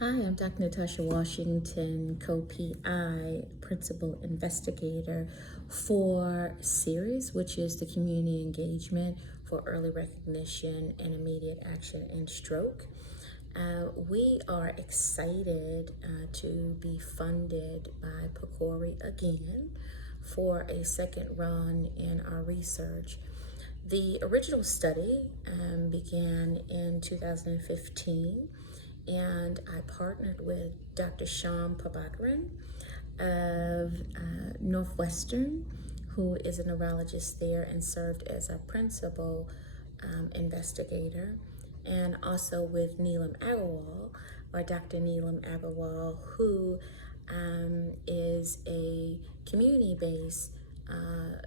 Hi, I'm Dr. Natasha Washington, co-PI, Principal Investigator for CEERIAS, which is the Community Engagement for Early Recognition and Immediate Action in Stroke. We are excited to be funded by PCORI again for a second run in our research. The original study began in 2015, and I partnered with Dr. Shyam Prabhakaran of Northwestern, who is a neurologist there and served as our principal investigator, and also with Neelam Agarwal, or Dr. Neelam Agarwal, who is a community-based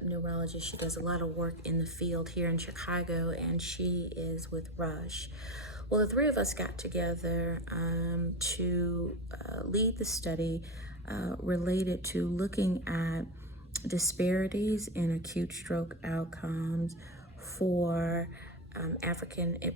neurologist. She does a lot of work in the field here in Chicago, and she is with Rush. Well, the three of us got together to lead the study related to looking at disparities in acute stroke outcomes for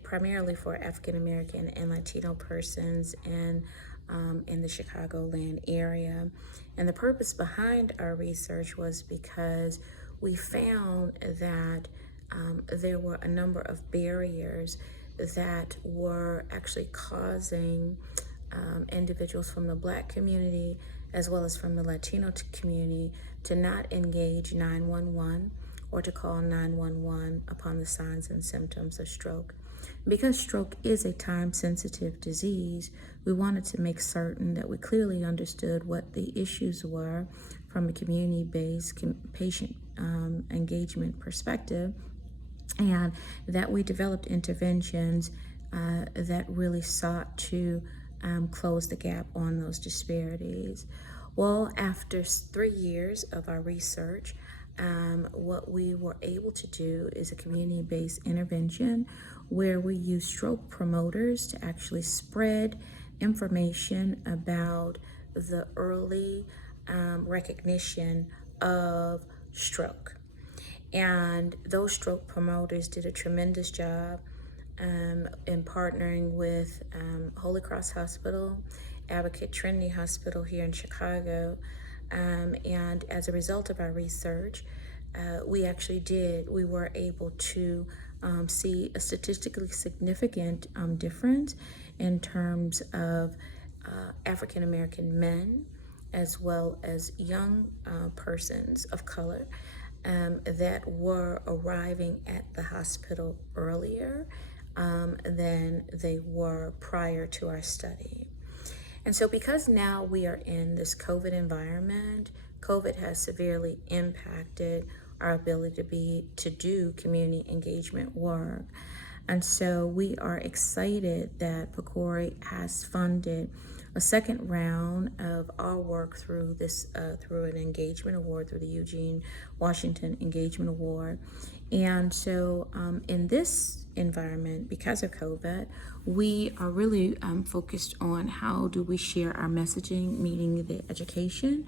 primarily for African American and Latino persons in the Chicagoland area. And the purpose behind our research was because we found that there were a number of barriers that were actually causing individuals from the Black community as well as from the Latino community to not engage 911 or to call 911 upon the signs and symptoms of stroke. Because stroke is a time-sensitive disease, we wanted to make certain that we clearly understood what the issues were from a community-based patient engagement perspective, and that we developed interventions that really sought to close the gap on those disparities. Well, after 3 years of our research, what we were able to do is a community-based intervention where we use stroke promoters to actually spread information about the early recognition of stroke. And those stroke promoters did a tremendous job in partnering with Holy Cross Hospital, Advocate Trinity Hospital here in Chicago. And as a result of our research, we were able to see a statistically significant difference in terms of African American men as well as young persons of color that were arriving at the hospital earlier than they were prior to our study. And so because now we are in this COVID environment, COVID has severely impacted our ability to do community engagement work. And so we are excited that PCORI has funded a second round of our work through an engagement award, through the Eugene Washington Engagement Award. And so in this environment, because of COVID, we are really focused on how do we share our messaging, meaning the education,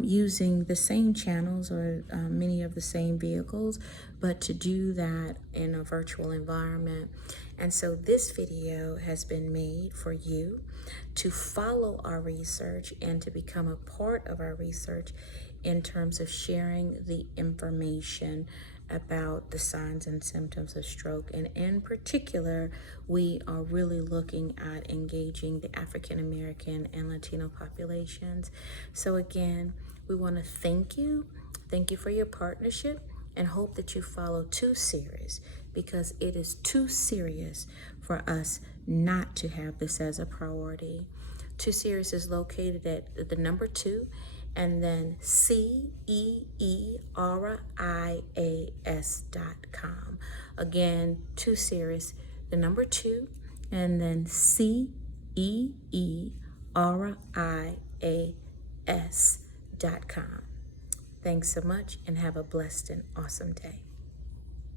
using the same channels or many of the same vehicles, but to do that in a virtual environment. And so this video has been made for you to follow our research and to become a part of our research in terms of sharing the information about the signs and symptoms of stroke. And in particular, we are really looking at engaging the African American and Latino populations. So again, we want to thank you for your partnership, and hope that you follow 2CEERIAS, because it is too serious for us not to have this as a priority. 2CEERIAS is located at the number 2 and then CEERIAS.com. Again, 2CEERIAS, the number 2 and then CEERIAS.com. Thanks so much, and have a blessed and awesome day.